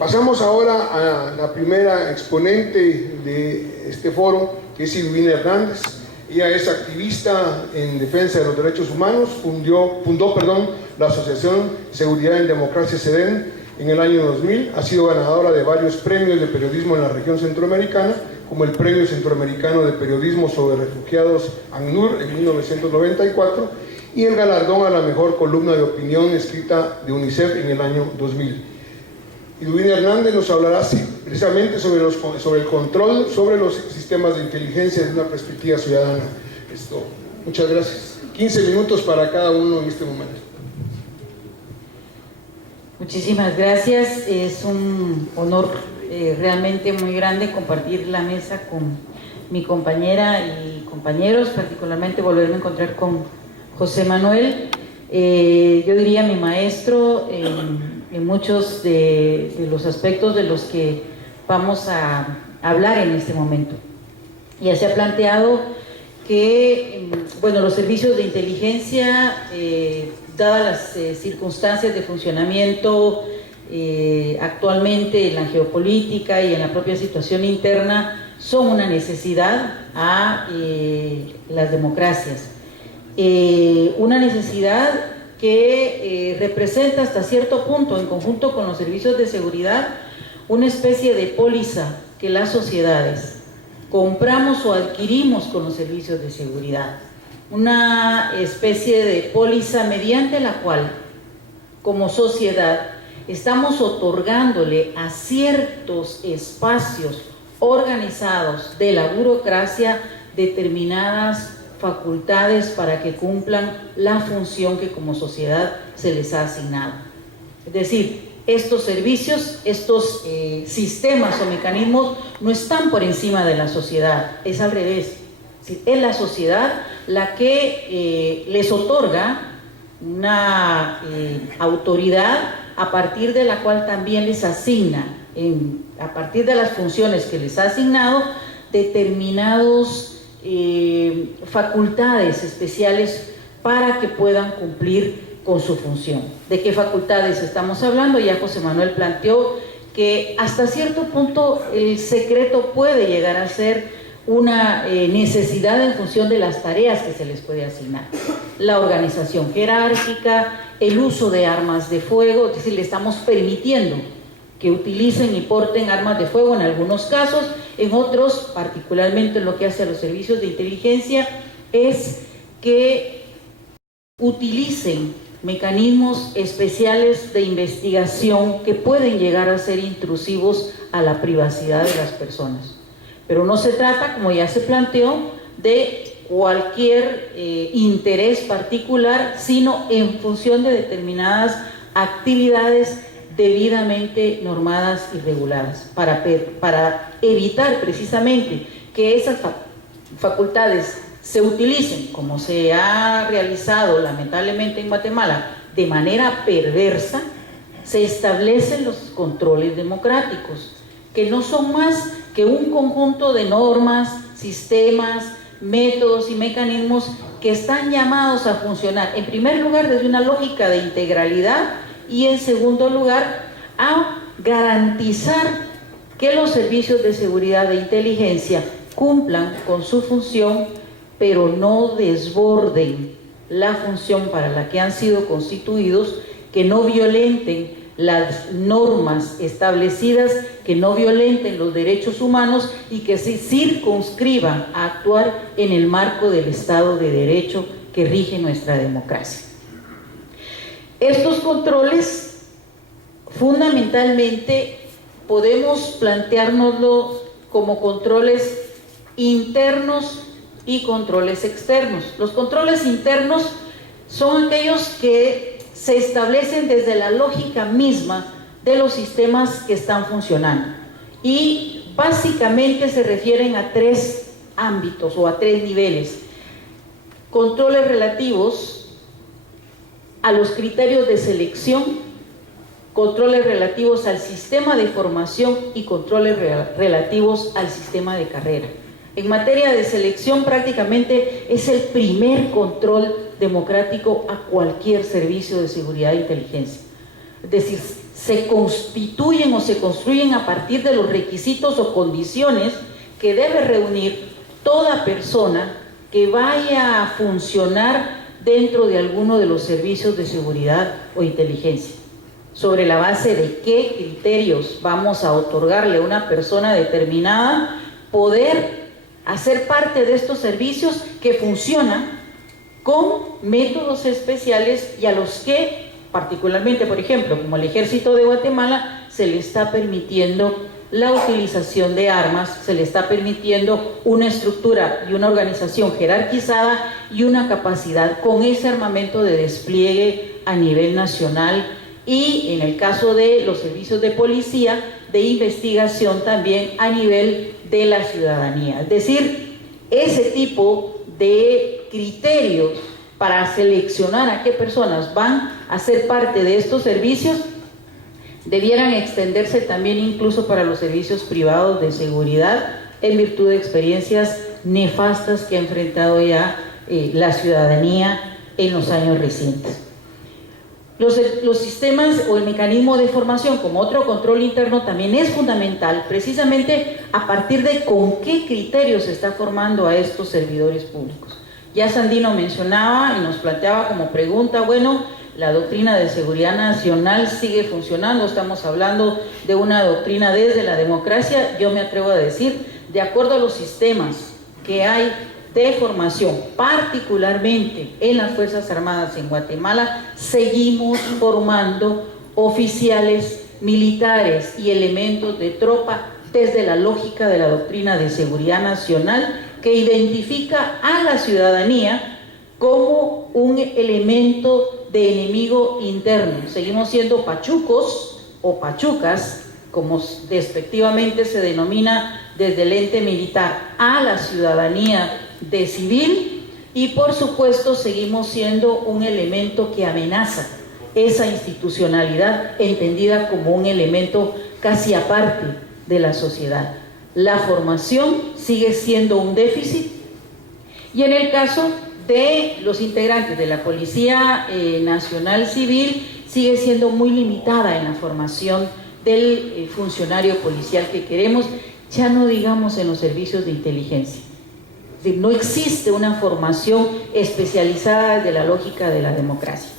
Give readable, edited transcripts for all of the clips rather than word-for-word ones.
Pasamos ahora a la primera exponente de este foro, que es Silvina Hernández. Ella es activista en defensa de los derechos humanos, fundó la Asociación Seguridad en Democracia SEDEN en el año 2000, ha sido ganadora de varios premios de periodismo en la región centroamericana, como el Premio Centroamericano de Periodismo sobre Refugiados ACNUR en 1994 y el galardón a la mejor columna de opinión escrita de UNICEF en el año 2000. Silvina Hernández nos hablará precisamente sobre el control sobre los sistemas de inteligencia desde una perspectiva ciudadana. Muchas gracias. 15 minutos para cada uno en este momento. Muchísimas gracias. Es un honor realmente muy grande compartir la mesa con mi compañera y compañeros, particularmente volverme a encontrar con José Manuel. Yo diría mi maestro en muchos de los aspectos de los que vamos a hablar en este momento. Ya se ha planteado que, bueno, los servicios de inteligencia, dadas las circunstancias de funcionamiento actualmente en la geopolítica y en la propia situación interna, son una necesidad a las democracias. Una necesidad que representa hasta cierto punto, en conjunto con los servicios de seguridad, una especie de póliza que las sociedades compramos o adquirimos con los servicios de seguridad. Una especie de póliza mediante la cual, como sociedad, estamos otorgándole a ciertos espacios organizados de la burocracia determinadas facultades para que cumplan la función que como sociedad se les ha asignado. Es decir, estos servicios, estos sistemas o mecanismos no están por encima de la sociedad, es al revés. Es la sociedad la que les otorga una autoridad a partir de la cual también les asigna, a partir de las funciones que les ha asignado, determinados facultades especiales para que puedan cumplir con su función. ¿De qué facultades estamos hablando? Ya José Manuel planteó que hasta cierto punto el secreto puede llegar a ser una necesidad en función de las tareas que se les puede asignar. La organización jerárquica, el uso de armas de fuego, es decir, le estamos permitiendo que utilicen y porten armas de fuego en algunos casos, en otros, particularmente en lo que hace a los servicios de inteligencia, es que utilicen mecanismos especiales de investigación que pueden llegar a ser intrusivos a la privacidad de las personas. Pero no se trata, como ya se planteó, de cualquier interés particular, sino en función de determinadas actividades debidamente normadas y reguladas, para evitar precisamente que esas facultades se utilicen, como se ha realizado lamentablemente en Guatemala, de manera perversa. Se establecen los controles democráticos, que no son más que un conjunto de normas, sistemas, métodos y mecanismos que están llamados a funcionar, en primer lugar, desde una lógica de integralidad, y en segundo lugar, a garantizar que los servicios de seguridad de inteligencia cumplan con su función, pero no desborden la función para la que han sido constituidos, que no violenten las normas establecidas, que no violenten los derechos humanos y que se circunscriban a actuar en el marco del Estado de Derecho que rige nuestra democracia. Estos controles, fundamentalmente, podemos planteárnoslo como controles internos y controles externos. Los controles internos son aquellos que se establecen desde la lógica misma de los sistemas que están funcionando y básicamente se refieren a tres ámbitos o a tres niveles: controles relativos a los criterios de selección, controles relativos al sistema de formación y controles relativos al sistema de carrera. En materia de selección, prácticamente es el primer control democrático a cualquier servicio de seguridad e inteligencia. Es decir, se constituyen o se construyen a partir de los requisitos o condiciones que debe reunir toda persona que vaya a funcionar dentro de alguno de los servicios de seguridad o inteligencia. Sobre la base de qué criterios vamos a otorgarle a una persona determinada poder hacer parte de estos servicios que funcionan con métodos especiales y a los que, particularmente, por ejemplo, como el Ejército de Guatemala, se le está permitiendo la utilización de armas, se le está permitiendo una estructura y una organización jerarquizada y una capacidad con ese armamento de despliegue a nivel nacional, y en el caso de los servicios de policía, de investigación también a nivel de la ciudadanía. Es decir, ese tipo de criterios para seleccionar a qué personas van a ser parte de estos servicios debieran extenderse también incluso para los servicios privados de seguridad, en virtud de experiencias nefastas que ha enfrentado ya la ciudadanía en los años recientes. Los sistemas o el mecanismo de formación como otro control interno también es fundamental, precisamente a partir de con qué criterios se está formando a estos servidores públicos. Ya Sandino mencionaba y nos planteaba como pregunta, bueno, la doctrina de seguridad nacional sigue funcionando, estamos hablando de una doctrina desde la democracia. Yo me atrevo a decir, de acuerdo a los sistemas que hay de formación, particularmente en las Fuerzas Armadas en Guatemala, seguimos formando oficiales militares y elementos de tropa desde la lógica de la doctrina de seguridad nacional, que identifica a la ciudadanía como un elemento de enemigo interno. Seguimos siendo pachucos o pachucas, como despectivamente se denomina desde el ente militar, a la ciudadanía de civil, y por supuesto seguimos siendo un elemento que amenaza esa institucionalidad entendida como un elemento casi aparte de la sociedad. La formación sigue siendo un déficit, y en el caso de los integrantes de la Policía Nacional Civil sigue siendo muy limitada en la formación del funcionario policial que queremos, ya no digamos en los servicios de inteligencia. Es decir, no existe una formación especializada desde la lógica de la democracia.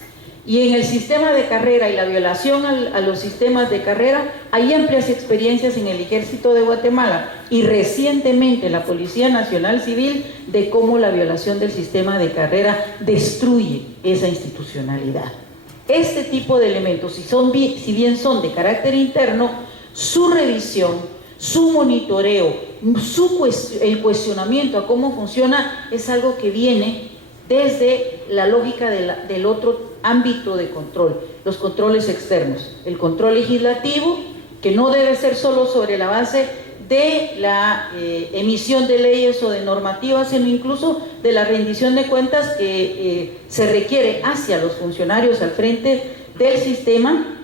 Y en el sistema de carrera y la violación a los sistemas de carrera, hay amplias experiencias en el Ejército de Guatemala y recientemente en la Policía Nacional Civil de cómo la violación del sistema de carrera destruye esa institucionalidad. Este tipo de elementos, si bien son de carácter interno, su revisión, su monitoreo, el cuestionamiento a cómo funciona es algo que viene desde la lógica del otro ámbito de control, los controles externos, el control legislativo, que no debe ser solo sobre la base de la emisión de leyes o de normativas, sino incluso de la rendición de cuentas que se requiere hacia los funcionarios al frente del sistema.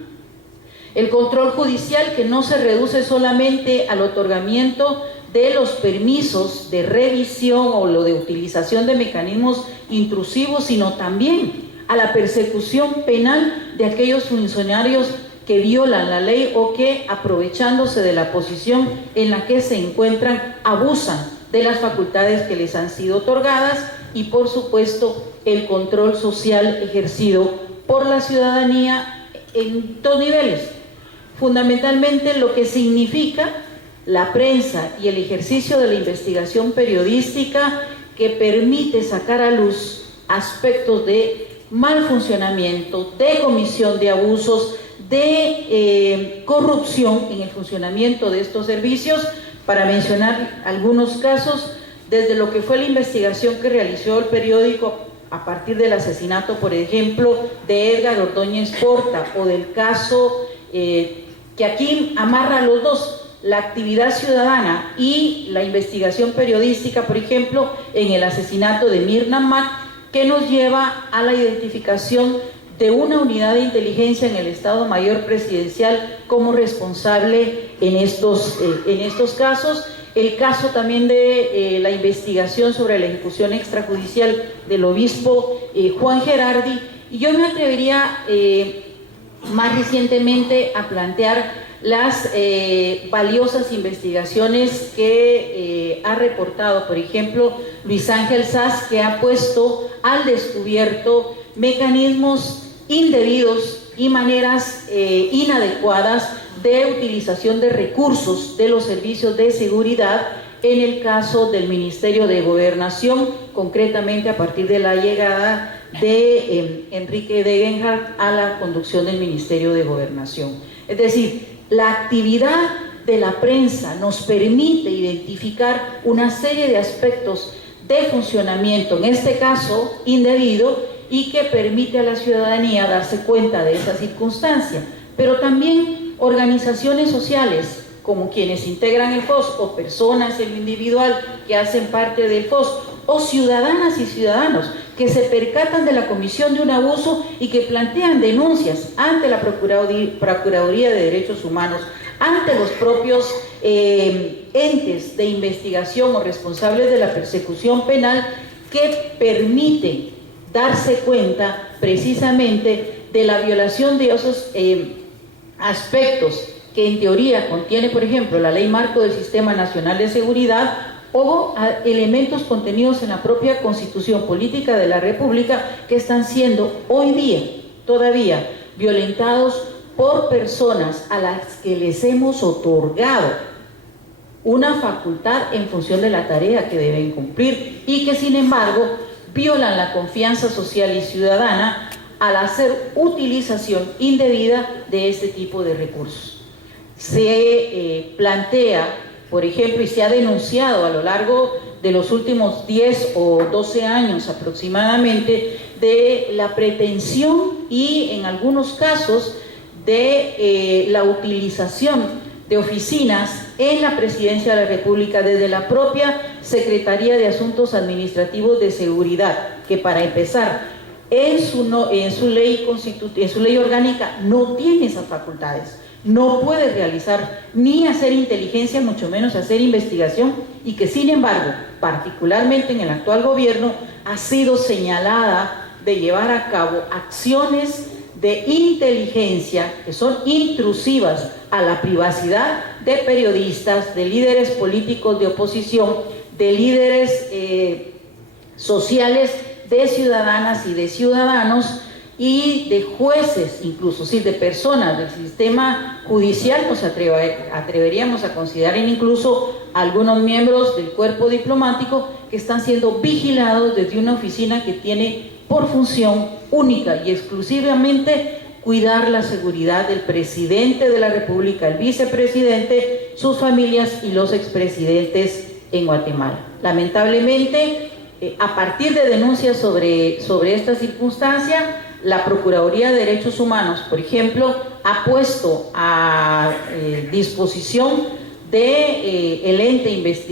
El control judicial, que no se reduce solamente al otorgamiento de los permisos de revisión o lo de utilización de mecanismos intrusivos, sino también a la persecución penal de aquellos funcionarios que violan la ley o que, aprovechándose de la posición en la que se encuentran, abusan de las facultades que les han sido otorgadas, y por supuesto el control social ejercido por la ciudadanía en dos niveles. Fundamentalmente lo que significa la prensa y el ejercicio de la investigación periodística, que permite sacar a luz aspectos de mal funcionamiento, de comisión de abusos, de corrupción en el funcionamiento de estos servicios. Para mencionar algunos casos, desde lo que fue la investigación que realizó el periódico a partir del asesinato, por ejemplo, de Edgar Ordóñez Porta, o del caso que aquí amarra a los dos, la actividad ciudadana y la investigación periodística, por ejemplo, en el asesinato de Mirna Mac, que nos lleva a la identificación de una unidad de inteligencia en el Estado Mayor Presidencial como responsable en estos casos. El caso también de la investigación sobre la ejecución extrajudicial del obispo Juan Gerardi. Y yo me atrevería más recientemente a plantear las valiosas investigaciones que ha reportado, por ejemplo, Luis Ángel Saz, que ha puesto al descubierto mecanismos indebidos y maneras inadecuadas de utilización de recursos de los servicios de seguridad en el caso del Ministerio de Gobernación, concretamente a partir de la llegada de Enrique Degenhardt a la conducción del Ministerio de Gobernación. Es decir, la actividad de la prensa nos permite identificar una serie de aspectos de funcionamiento, en este caso indebido, y que permite a la ciudadanía darse cuenta de esa circunstancia, pero también organizaciones sociales, como quienes integran el FOS, o personas en lo individual que hacen parte del FOS, o ciudadanas y ciudadanos que se percatan de la comisión de un abuso y que plantean denuncias ante la Procuraduría de Derechos Humanos, ante los propios entes de investigación o responsables de la persecución penal, que permite darse cuenta precisamente de la violación de esos aspectos que en teoría contiene, por ejemplo, la Ley Marco del Sistema Nacional de Seguridad, o elementos contenidos en la propia Constitución Política de la República, que están siendo hoy día todavía violentados por personas a las que les hemos otorgado una facultad en función de la tarea que deben cumplir, y que sin embargo violan la confianza social y ciudadana al hacer utilización indebida de este tipo de recursos. Se plantea, por ejemplo, y se ha denunciado a lo largo de los últimos 10 o 12 años aproximadamente, de la pretensión y en algunos casos de la utilización de oficinas en la Presidencia de la República desde la propia Secretaría de Asuntos Administrativos de Seguridad, que para empezar en su ley orgánica no tiene esas facultades. No puede realizar ni hacer inteligencia, mucho menos hacer investigación, y que sin embargo, particularmente en el actual gobierno, ha sido señalada de llevar a cabo acciones de inteligencia que son intrusivas a la privacidad de periodistas, de líderes políticos de oposición, de líderes sociales, de ciudadanas y de ciudadanos, y de jueces, incluso, sí, de personas del sistema judicial. Nos atreveríamos a considerar incluso algunos miembros del cuerpo diplomático que están siendo vigilados desde una oficina que tiene por función única y exclusivamente cuidar la seguridad del presidente de la República, el vicepresidente, sus familias y los expresidentes en Guatemala. Lamentablemente, a partir de denuncias sobre esta circunstancia, la Procuraduría de Derechos Humanos, por ejemplo, ha puesto a disposición del ente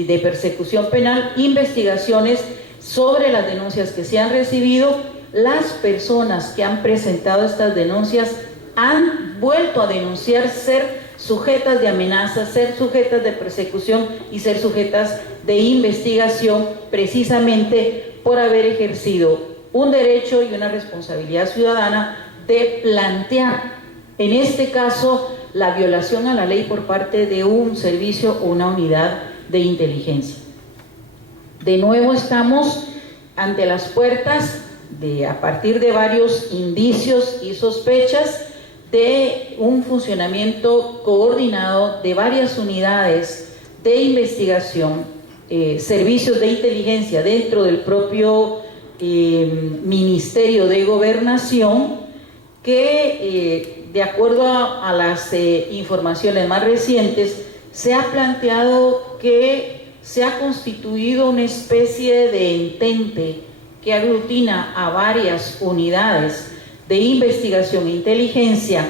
de persecución penal investigaciones sobre las denuncias que se han recibido. Las personas que han presentado estas denuncias han vuelto a denunciar ser sujetas de amenazas, ser sujetas de persecución y ser sujetas de investigación, precisamente por haber ejercido un derecho y una responsabilidad ciudadana de plantear, en este caso, la violación a la ley por parte de un servicio o una unidad de inteligencia. De nuevo estamos ante las puertas a partir de varios indicios y sospechas, de un funcionamiento coordinado de varias unidades de investigación, servicios de inteligencia dentro del propio Ministerio de Gobernación, que de acuerdo a las informaciones más recientes, se ha planteado que se ha constituido una especie de entente que aglutina a varias unidades de investigación e inteligencia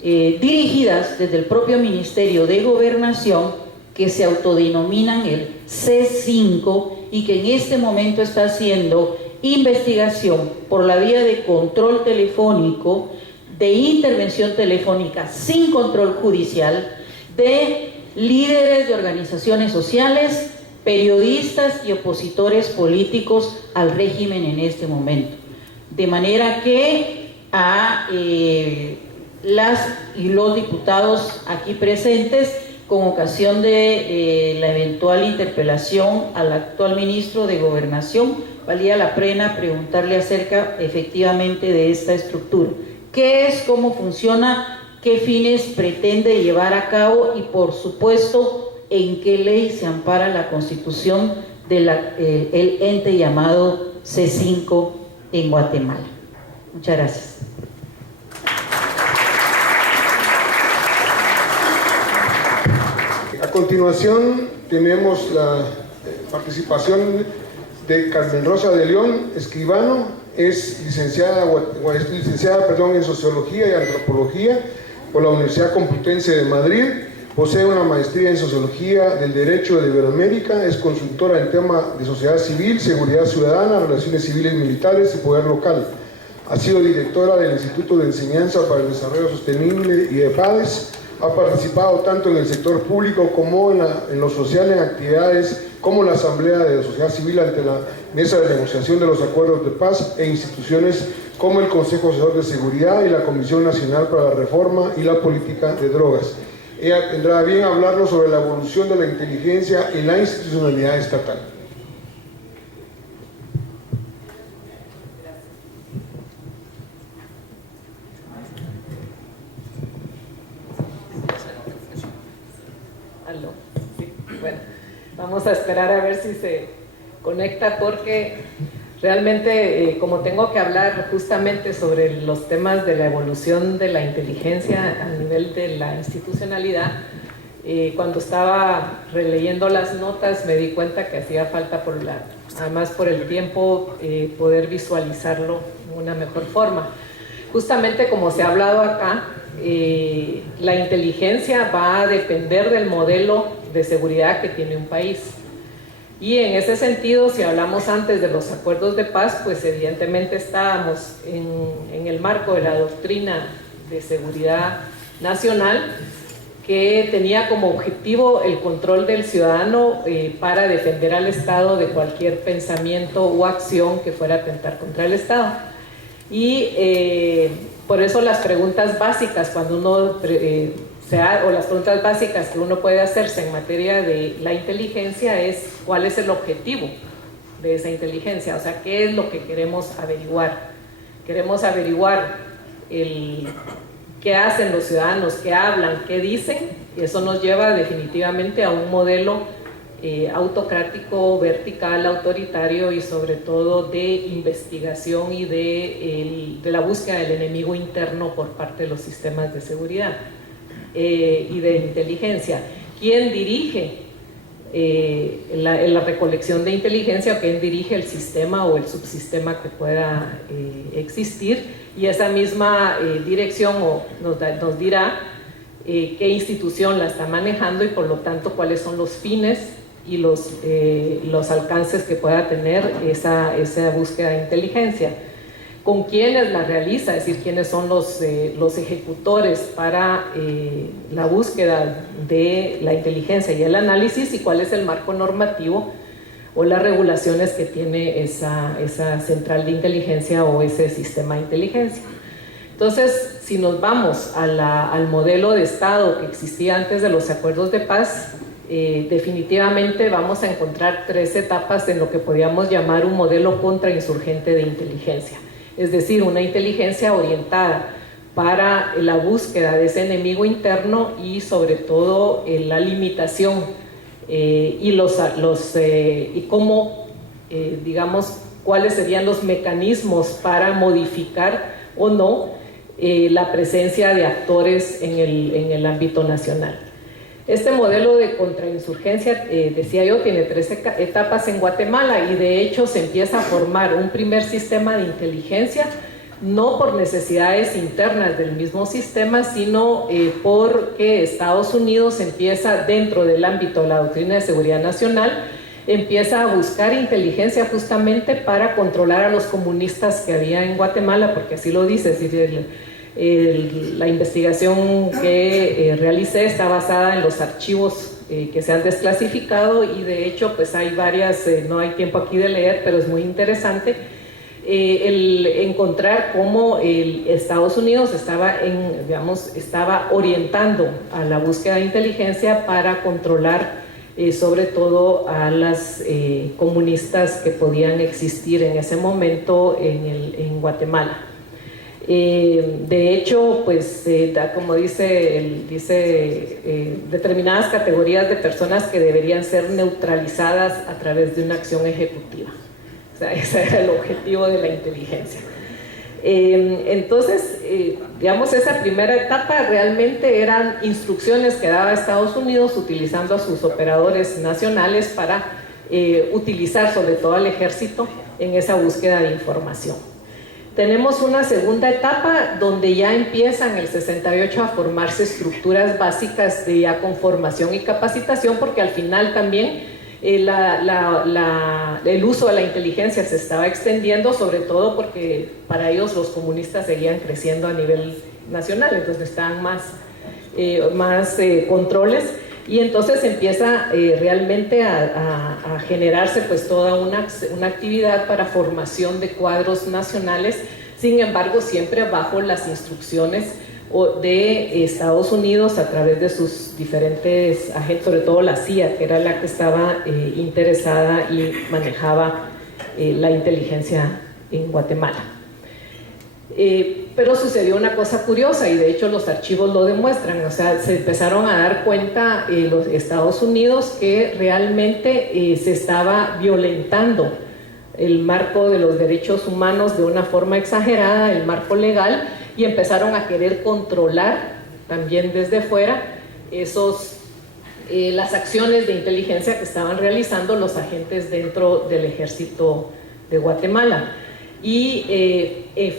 dirigidas desde el propio Ministerio de Gobernación, que se autodenominan el C5 y que en este momento está haciendo investigación por la vía de control telefónico, de intervención telefónica sin control judicial, de líderes de organizaciones sociales, periodistas y opositores políticos al régimen en este momento. De manera que ha las y los diputados aquí presentes con ocasión de la eventual interpelación al actual ministro de Gobernación. Valía la pena preguntarle acerca efectivamente de esta estructura. ¿Qué es? ¿Cómo funciona? ¿Qué fines pretende llevar a cabo? Y por supuesto, ¿en qué ley se ampara la constitución del ente llamado C5 en Guatemala? Muchas gracias. A continuación tenemos la participación de Carmen Rosa de León Escribano. Es licenciada en Sociología y Antropología por la Universidad Complutense de Madrid. Posee una maestría en Sociología del Derecho de Iberoamérica. Es consultora en temas de sociedad civil, seguridad ciudadana, relaciones civiles militares y poder local. Ha sido directora del Instituto de Enseñanza para el Desarrollo Sostenible y EPADES. Ha participado tanto en el sector público como en lo social en actividades como la Asamblea de la Sociedad Civil ante la Mesa de Negociación de los Acuerdos de Paz e instituciones como el Consejo Asesor de Seguridad y la Comisión Nacional para la Reforma y la Política de Drogas. Ella tendrá a bien hablarnos sobre la evolución de la inteligencia en la institucionalidad estatal. Bueno, vamos a esperar a ver si se conecta, porque realmente como tengo que hablar justamente sobre los temas de la evolución de la inteligencia a nivel de la institucionalidad, cuando estaba releyendo las notas me di cuenta que hacía falta, además por el tiempo, poder visualizarlo de una mejor forma. Justamente como se ha hablado acá, la inteligencia va a depender del modelo de seguridad que tiene un país. Y en ese sentido, si hablamos antes de los acuerdos de paz, pues evidentemente estábamos en el marco de la doctrina de seguridad nacional, que tenía como objetivo el control del ciudadano para defender al Estado de cualquier pensamiento o acción que fuera a atentar contra el Estado. Y por eso las preguntas básicas cuando uno o las preguntas básicas que uno puede hacerse en materia de la inteligencia es ¿cuál es el objetivo de esa inteligencia? O sea, ¿qué es lo que queremos averiguar? Queremos averiguar qué hacen los ciudadanos, qué hablan, qué dicen, y eso nos lleva definitivamente a un modelo autocrático, vertical, autoritario y sobre todo de investigación y de la búsqueda del enemigo interno por parte de los sistemas de seguridad y de inteligencia. ¿Quién dirige la recolección de inteligencia, o quién dirige el sistema o el subsistema que pueda existir? Y esa misma dirección nos dirá qué institución la está manejando y por lo tanto cuáles son los fines y los alcances que pueda tener esa búsqueda de inteligencia. Con quiénes la realiza, es decir, quiénes son los ejecutores para la búsqueda de la inteligencia y el análisis, y cuál es el marco normativo o las regulaciones que tiene esa central de inteligencia o ese sistema de inteligencia. Entonces, si nos vamos al modelo de Estado que existía antes de los acuerdos de paz, definitivamente vamos a encontrar 3 etapas en lo que podríamos llamar un modelo contrainsurgente de inteligencia. Es decir, una inteligencia orientada para la búsqueda de ese enemigo interno y sobre todo la limitación y cómo, digamos, cuáles serían los mecanismos para modificar o no la presencia de actores en el ámbito nacional. Este modelo de contrainsurgencia, decía yo, tiene 3 etapas en Guatemala, y de hecho se empieza a formar un primer sistema de inteligencia, no por necesidades internas del mismo sistema, sino porque Estados Unidos empieza, dentro del ámbito de la doctrina de seguridad nacional, empieza a buscar inteligencia justamente para controlar a los comunistas que había en Guatemala, porque así lo dice, es decir, la investigación que realicé está basada en los archivos que se han desclasificado, y de hecho pues hay varias, no hay tiempo aquí de leer, pero es muy interesante, el encontrar cómo Estados Unidos estaba orientando a la búsqueda de inteligencia para controlar sobre todo a las comunistas que podían existir en ese momento en Guatemala. De hecho, pues como dice determinadas categorías de personas que deberían ser neutralizadas a través de una acción ejecutiva. O sea, ese era el objetivo de la inteligencia. Entonces, digamos, esa primera etapa realmente eran instrucciones que daba Estados Unidos utilizando a sus operadores nacionales para utilizar sobre todo al ejército en esa búsqueda de información. Tenemos una segunda etapa donde ya empiezan en el 68 a formarse estructuras básicas de ya con formación y capacitación, porque al final también el uso de la inteligencia se estaba extendiendo, sobre todo porque para ellos los comunistas seguían creciendo a nivel nacional, entonces necesitaban más controles, y entonces empieza realmente a generarse pues toda una actividad para formación de cuadros nacionales, sin embargo siempre bajo las instrucciones de Estados Unidos a través de sus diferentes agentes, sobre todo la CIA, que era la que estaba interesada y manejaba la inteligencia en Guatemala. Pero sucedió una cosa curiosa, y de hecho los archivos lo demuestran. O sea, se empezaron a dar cuenta los Estados Unidos que realmente se estaba violentando el marco de los derechos humanos de una forma exagerada, el marco legal, y empezaron a querer controlar también desde fuera las acciones de inteligencia que estaban realizando los agentes dentro del ejército de Guatemala. Y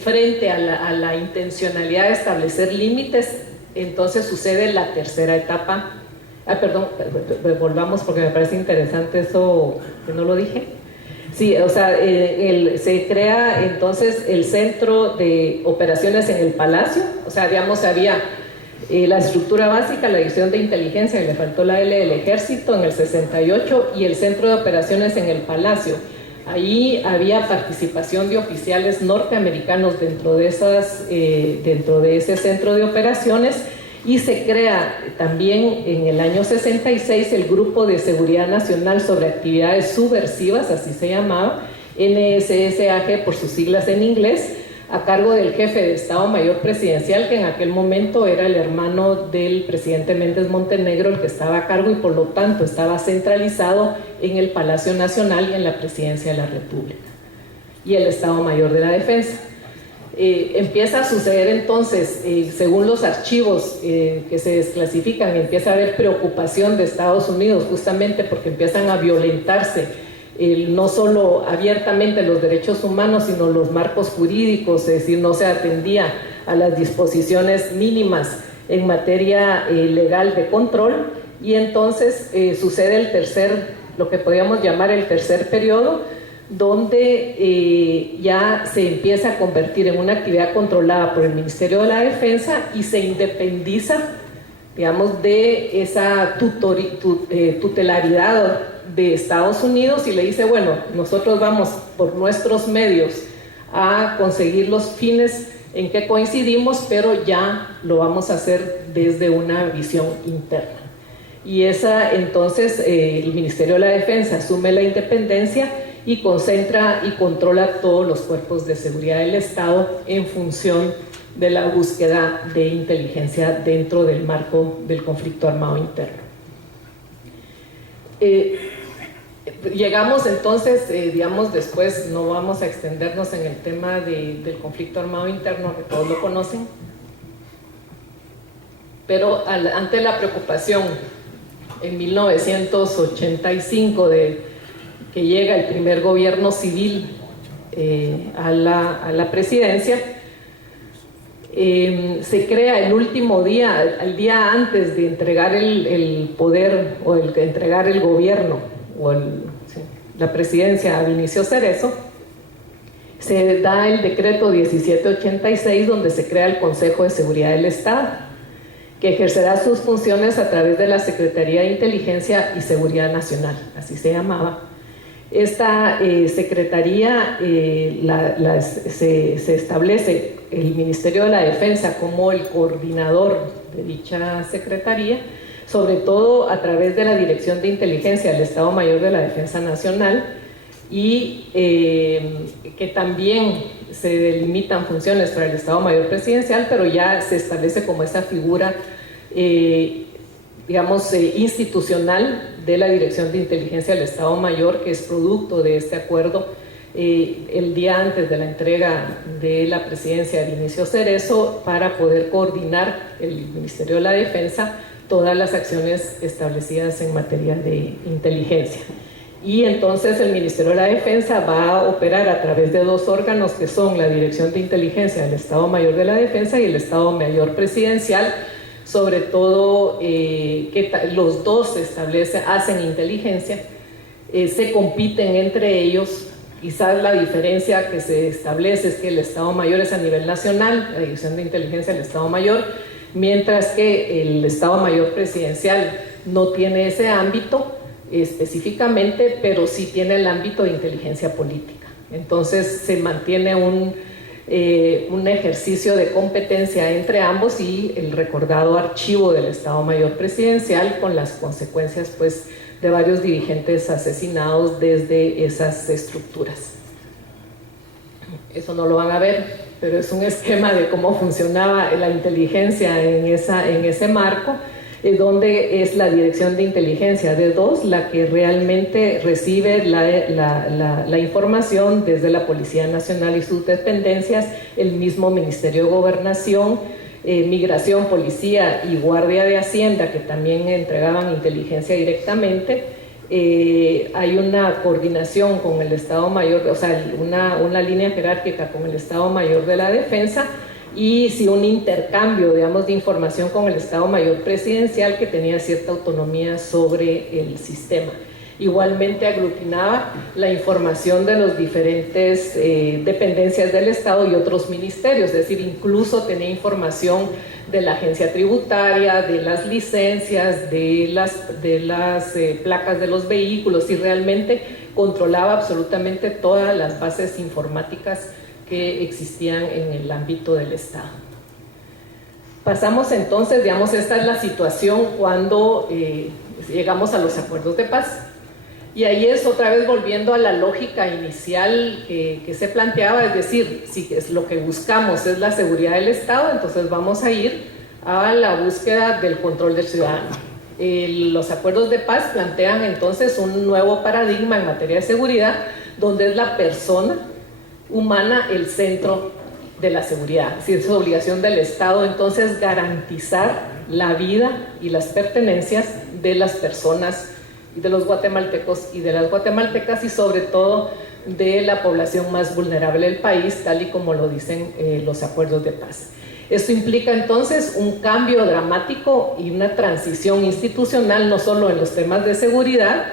frente a la intencionalidad de establecer límites, entonces sucede la tercera etapa. Perdón, volvamos porque me parece interesante eso que no lo dije. Sí, o sea, se crea entonces el Centro de Operaciones en el Palacio. O sea, digamos, había la estructura básica, la División de Inteligencia, y le faltó la L del Ejército en el 68, y el Centro de Operaciones en el Palacio. Ahí había participación de oficiales norteamericanos dentro de ese centro de operaciones, y se crea también en el año 66 el Grupo de Seguridad Nacional sobre Actividades Subversivas, así se llamaba, NSSAG por sus siglas en inglés, a cargo del jefe de Estado Mayor Presidencial, que en aquel momento era el hermano del presidente Méndez Montenegro, el que estaba a cargo, y por lo tanto estaba centralizado en el Palacio Nacional y en la Presidencia de la República, y el Estado Mayor de la Defensa. Empieza a suceder entonces, según los archivos que se desclasifican, empieza a haber preocupación de Estados Unidos, justamente porque empiezan a violentarse no solo abiertamente los derechos humanos, sino los marcos jurídicos, es decir, no se atendía a las disposiciones mínimas en materia legal de control, y entonces sucede lo que podríamos llamar el tercer periodo, donde ya se empieza a convertir en una actividad controlada por el Ministerio de la Defensa y se independiza, digamos, de esa tutelaridad de Estados Unidos, y le dice, bueno, nosotros vamos por nuestros medios a conseguir los fines en que coincidimos, pero ya lo vamos a hacer desde una visión interna. Y entonces el Ministerio de la Defensa asume la independencia y concentra y controla todos los cuerpos de seguridad del Estado en función de la búsqueda de inteligencia dentro del marco del conflicto armado interno. Llegamos entonces, digamos, después no vamos a extendernos en el tema del conflicto armado interno, que todos lo conocen, pero ante la preocupación en 1985 que llega el primer gobierno civil a la presidencia, se crea el último día, el día antes de entregar el poder, o de entregar el gobierno o la presidencia a Vinicio Cerezo, se da el decreto 1786, donde se crea el Consejo de Seguridad del Estado, que ejercerá sus funciones a través de la Secretaría de Inteligencia y Seguridad Nacional, así se llamaba. Esta secretaría se establece el Ministerio de la Defensa como el coordinador de dicha secretaría, sobre todo a través de la Dirección de Inteligencia del Estado Mayor de la Defensa Nacional, y que también se delimitan funciones para el Estado Mayor Presidencial, pero ya se establece como esa figura, institucional de la Dirección de Inteligencia del Estado Mayor, que es producto de este acuerdo el día antes de la entrega de la presidencia de Vinicio Cerezo, para poder coordinar el Ministerio de la Defensa todas las acciones establecidas en materia de inteligencia. Y entonces el Ministerio de la Defensa va a operar a través de dos órganos, que son la Dirección de Inteligencia del Estado Mayor de la Defensa y el Estado Mayor Presidencial, sobre todo que los dos hacen inteligencia, se compiten entre ellos. Quizás la diferencia que se establece es que el Estado Mayor es a nivel nacional, la Dirección de Inteligencia del Estado Mayor, mientras que el Estado Mayor Presidencial no tiene ese ámbito específicamente, pero sí tiene el ámbito de inteligencia política. Entonces se mantiene un ejercicio de competencia entre ambos y el recordado archivo del Estado Mayor Presidencial, con las consecuencias pues de varios dirigentes asesinados desde esas estructuras. Eso no lo van a ver, pero es un esquema de cómo funcionaba la inteligencia en ese marco, donde es la Dirección de Inteligencia de dos la que realmente recibe la información desde la Policía Nacional y sus dependencias, el mismo Ministerio de Gobernación, Migración, Policía y Guardia de Hacienda, que también entregaban inteligencia directamente. Hay una coordinación con el Estado Mayor, o sea, una línea jerárquica con el Estado Mayor de la Defensa, y sí un intercambio, digamos, de información con el Estado Mayor Presidencial, que tenía cierta autonomía sobre el sistema. Igualmente aglutinaba la información de los diferentes dependencias del Estado y otros ministerios, es decir, incluso tenía información de la agencia tributaria, de las licencias, de las placas de los vehículos, y realmente controlaba absolutamente todas las bases informáticas que existían en el ámbito del Estado. Pasamos entonces, digamos, esta es la situación cuando llegamos a los acuerdos de paz. Y ahí es otra vez volviendo a la lógica inicial que se planteaba, es decir, si es lo que buscamos es la seguridad del Estado, entonces vamos a ir a la búsqueda del control del ciudadano. Los acuerdos de paz plantean entonces un nuevo paradigma en materia de seguridad, donde es la persona humana el centro de la seguridad. Es decir, es obligación del Estado entonces garantizar la vida y las pertenencias de las personas, de los guatemaltecos y de las guatemaltecas, y sobre todo de la población más vulnerable del país, tal y como lo dicen los acuerdos de paz. Esto implica entonces un cambio dramático y una transición institucional, no solo en los temas de seguridad,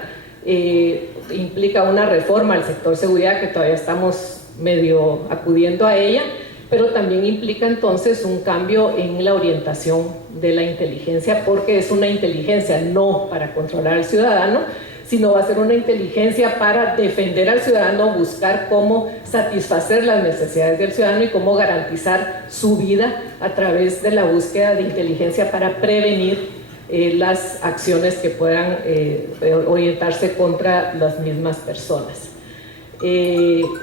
implica una reforma al sector seguridad, que todavía estamos medio acudiendo a ella, pero también implica entonces un cambio en la orientación de la inteligencia, porque es una inteligencia no para controlar al ciudadano, sino va a ser una inteligencia para defender al ciudadano, buscar cómo satisfacer las necesidades del ciudadano y cómo garantizar su vida a través de la búsqueda de inteligencia para prevenir las acciones que puedan orientarse contra las mismas personas.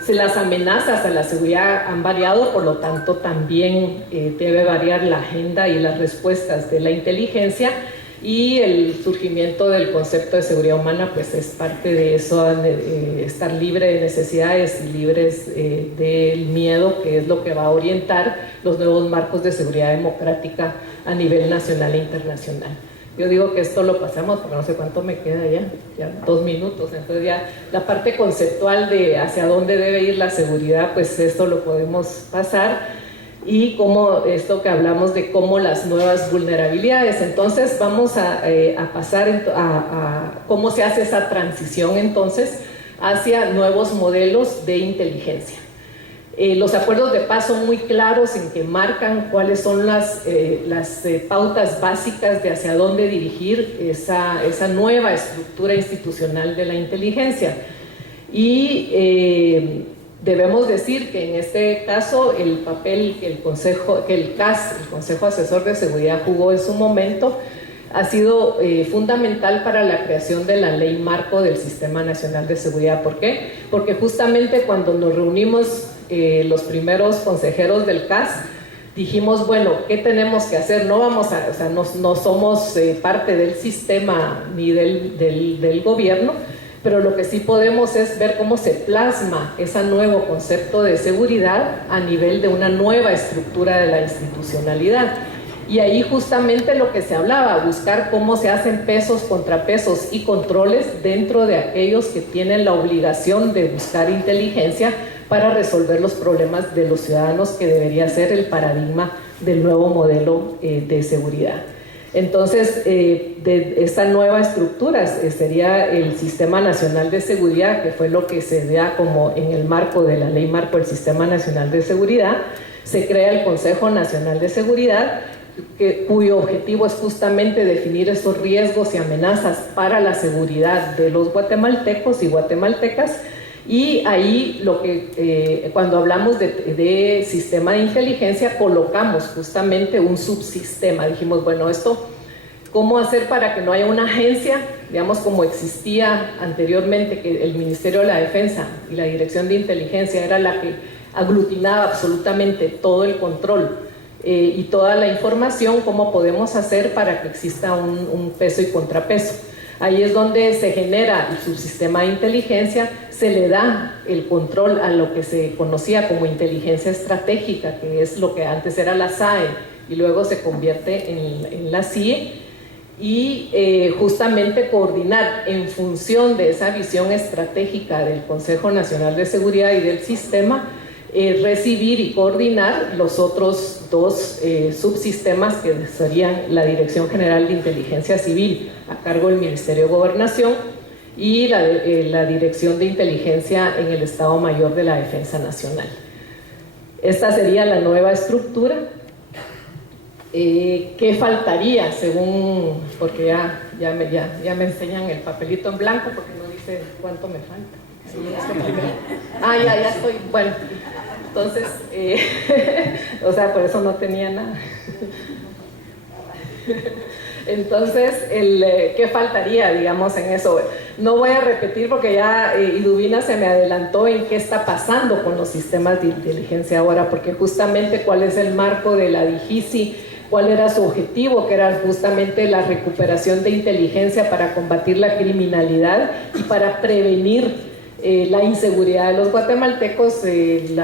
Las amenazas a la seguridad han variado, por lo tanto también debe variar la agenda y las respuestas de la inteligencia, y el surgimiento del concepto de seguridad humana pues es parte de eso, de estar libre de necesidades y libres del miedo, que es lo que va a orientar los nuevos marcos de seguridad democrática a nivel nacional e internacional. Yo digo que esto lo pasamos porque no sé cuánto me queda ya 2 minutos, entonces ya la parte conceptual de hacia dónde debe ir la seguridad, pues esto lo podemos pasar, y como esto que hablamos de cómo las nuevas vulnerabilidades. Entonces vamos a pasar a cómo se hace esa transición entonces hacia nuevos modelos de inteligencia. Los acuerdos de paz son muy claros en que marcan cuáles son las pautas básicas de hacia dónde dirigir esa nueva estructura institucional de la inteligencia. Y debemos decir que en este caso el papel que el CAS, el Consejo Asesor de Seguridad, jugó en su momento ha sido fundamental para la creación de la Ley Marco del Sistema Nacional de Seguridad. ¿Por qué? Porque justamente cuando nos reunimos los primeros consejeros del CAS, dijimos, bueno, ¿qué tenemos que hacer? No vamos a, o sea, no somos parte del sistema ni del gobierno, pero lo que sí podemos es ver cómo se plasma ese nuevo concepto de seguridad a nivel de una nueva estructura de la institucionalidad. Y ahí justamente lo que se hablaba, buscar cómo se hacen pesos, contrapesos y controles dentro de aquellos que tienen la obligación de buscar inteligencia para resolver los problemas de los ciudadanos, que debería ser el paradigma del nuevo modelo de seguridad. Entonces, de esta nueva estructura sería el Sistema Nacional de Seguridad, que fue lo que se da como en el marco de la Ley Marco del Sistema Nacional de Seguridad. Se crea el Consejo Nacional de Seguridad, cuyo objetivo es justamente definir esos riesgos y amenazas para la seguridad de los guatemaltecos y guatemaltecas. Y ahí cuando hablamos de sistema de inteligencia, colocamos justamente un subsistema. Dijimos, bueno, esto, ¿cómo hacer para que no haya una agencia, digamos, como existía anteriormente, que el Ministerio de la Defensa y la Dirección de Inteligencia era la que aglutinaba absolutamente todo el control y toda la información? ¿Cómo podemos hacer para que exista un peso y contrapeso? Ahí es donde se genera el subsistema de inteligencia, se le da el control a lo que se conocía como inteligencia estratégica, que es lo que antes era la SAE y luego se convierte en la CIE, y justamente coordinar en función de esa visión estratégica del Consejo Nacional de Seguridad y del sistema, recibir y coordinar los otros dos subsistemas, que serían la Dirección General de Inteligencia Civil a cargo del Ministerio de Gobernación y la Dirección de Inteligencia en el Estado Mayor de la Defensa Nacional. Esta sería la nueva estructura. ¿Qué faltaría según, porque ya me enseñan el papelito en blanco porque no dice cuánto me falta? Ya estoy, bueno, entonces, o sea, por eso no tenía nada. Entonces, ¿qué faltaría, digamos, en eso? No voy a repetir porque ya Iduvina se me adelantó en qué está pasando con los sistemas de inteligencia ahora, porque justamente cuál es el marco de la DIGICI, cuál era su objetivo, que era justamente la recuperación de inteligencia para combatir la criminalidad y para prevenir la inseguridad de los guatemaltecos. El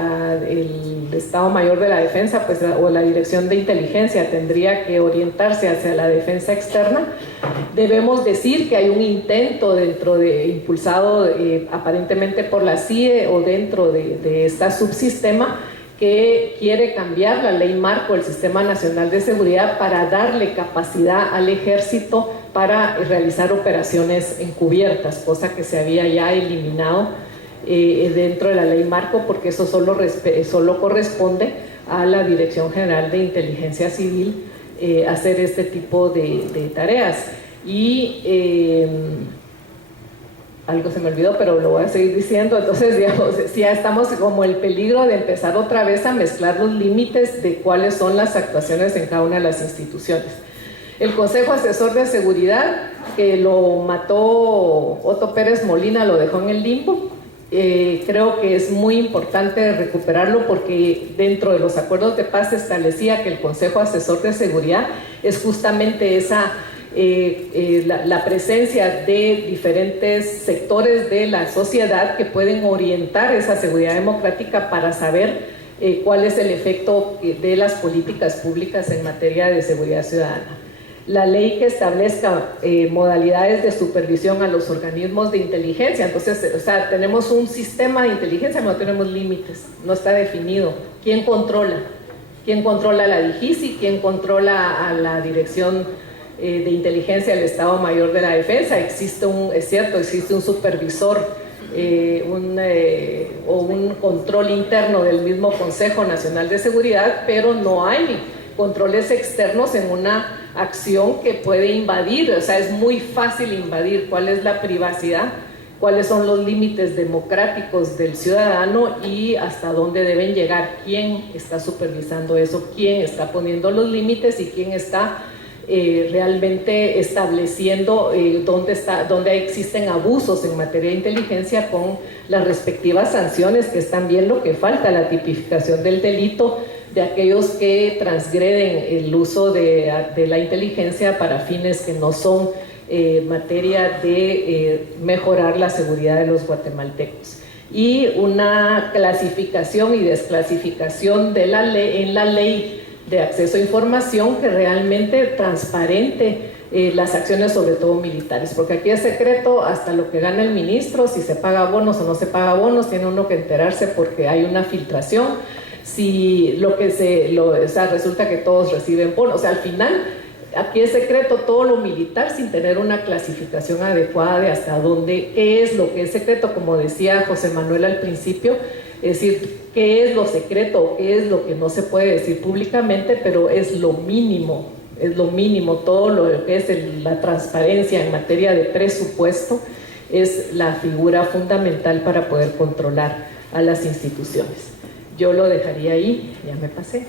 Estado Mayor de la Defensa, pues, o la Dirección de Inteligencia, tendría que orientarse hacia la defensa externa. Debemos decir que hay un intento impulsado aparentemente por la CIE o dentro de este subsistema, que quiere cambiar la Ley Marco del Sistema Nacional de Seguridad para darle capacidad al Ejército para realizar operaciones encubiertas, cosa que se había ya eliminado dentro de la Ley Marco, porque eso solo corresponde a la Dirección General de Inteligencia Civil hacer este tipo de tareas. Y algo se me olvidó, pero lo voy a seguir diciendo. Entonces, digamos, ya estamos como el peligro de empezar otra vez a mezclar los límites de cuáles son las actuaciones en cada una de las instituciones. El Consejo Asesor de Seguridad, que lo mató Otto Pérez Molina, lo dejó en el limbo. Creo que es muy importante recuperarlo, porque dentro de los acuerdos de paz se establecía que el Consejo Asesor de Seguridad es justamente esa la presencia de diferentes sectores de la sociedad que pueden orientar esa seguridad democrática para saber cuál es el efecto de las políticas públicas en materia de seguridad ciudadana. La ley que establezca modalidades de supervisión a los organismos de inteligencia. Entonces, o sea, tenemos un sistema de inteligencia, no tenemos límites, no está definido. ¿Quién controla? ¿Quién controla la DIGICI? ¿Quién controla a la Dirección de Inteligencia del Estado Mayor de la Defensa? Existe un supervisor o un control interno del mismo Consejo Nacional de Seguridad, pero no hay controles externos en una acción que puede invadir. O sea, es muy fácil invadir. ¿Cuál es la privacidad cuáles son los límites democráticos del ciudadano y hasta dónde deben llegar, quién está supervisando eso, quién está poniendo los límites y quién está realmente estableciendo dónde existen abusos en materia de inteligencia, con las respectivas sanciones, que es también lo que falta, la tipificación del delito de aquellos que transgreden el uso de la inteligencia para fines que no son materia de mejorar la seguridad de los guatemaltecos, y una clasificación y desclasificación de la ley, en la ley de acceso a información, que realmente transparente las acciones, sobre todo militares, porque aquí es secreto hasta lo que gana el ministro, si se paga bonos o no se paga bonos, tiene uno que enterarse porque hay una filtración, si resulta que todos reciben bonos, o sea, al final aquí es secreto todo lo militar sin tener una clasificación adecuada de hasta dónde, qué es lo que es secreto, como decía José Manuel al principio, es decir, qué es lo secreto o qué es lo que no se puede decir públicamente, pero es lo mínimo, todo lo que es la transparencia en materia de presupuesto es la figura fundamental para poder controlar a las instituciones. Yo lo dejaría ahí, ya me pasé.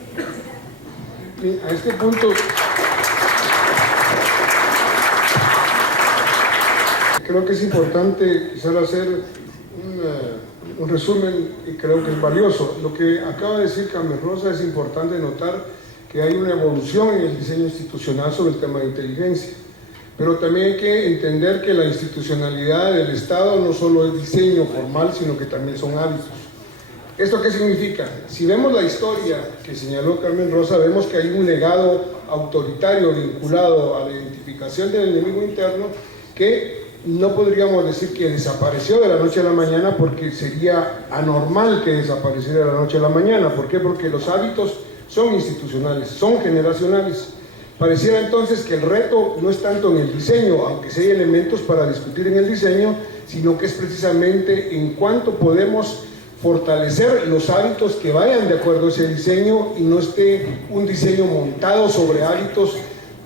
A este punto creo que es importante quizás hacer un resumen, y creo que es valioso. Lo que acaba de decir Carmen Rosa, es importante notar que hay una evolución en el diseño institucional sobre el tema de inteligencia, pero también hay que entender que la institucionalidad del Estado no solo es diseño formal, sino que también son hábitos. ¿Esto qué significa? Si vemos la historia que señaló Carmen Rosa, vemos que hay un legado autoritario vinculado a la identificación del enemigo interno que no podríamos decir que desapareció de la noche a la mañana, porque sería anormal que desapareciera de la noche a la mañana. ¿Por qué? Porque los hábitos son institucionales, son generacionales. Pareciera entonces que el reto no es tanto en el diseño, aunque sí hay elementos para discutir en el diseño, sino que es precisamente en cuánto podemos fortalecer los hábitos que vayan de acuerdo a ese diseño y no esté un diseño montado sobre hábitos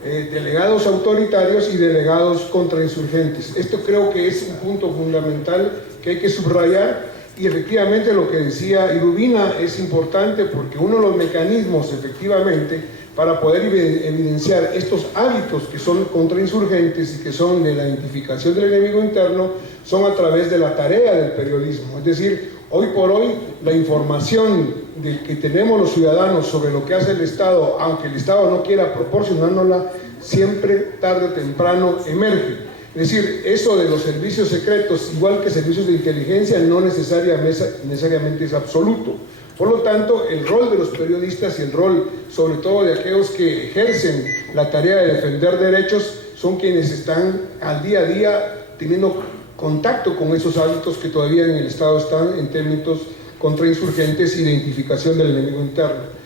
delegados autoritarios y delegados contrainsurgentes. Esto creo que es un punto fundamental que hay que subrayar, y efectivamente lo que decía Irubina es importante, porque uno de los mecanismos efectivamente para poder evidenciar estos hábitos que son contrainsurgentes y que son de la identificación del enemigo interno son a través de la tarea del periodismo. Es decir, hoy por hoy la información que tenemos los ciudadanos sobre lo que hace el Estado, aunque el Estado no quiera proporcionárnosla, siempre tarde o temprano emerge. Es decir, eso de los servicios secretos, igual que servicios de inteligencia, no necesariamente es absoluto. Por lo tanto, el rol de los periodistas y el rol, sobre todo, de aquellos que ejercen la tarea de defender derechos, son quienes están al día a día teniendo contacto con esos hábitos que todavía en el Estado están en términos contrainsurgentes, identificación del enemigo interno.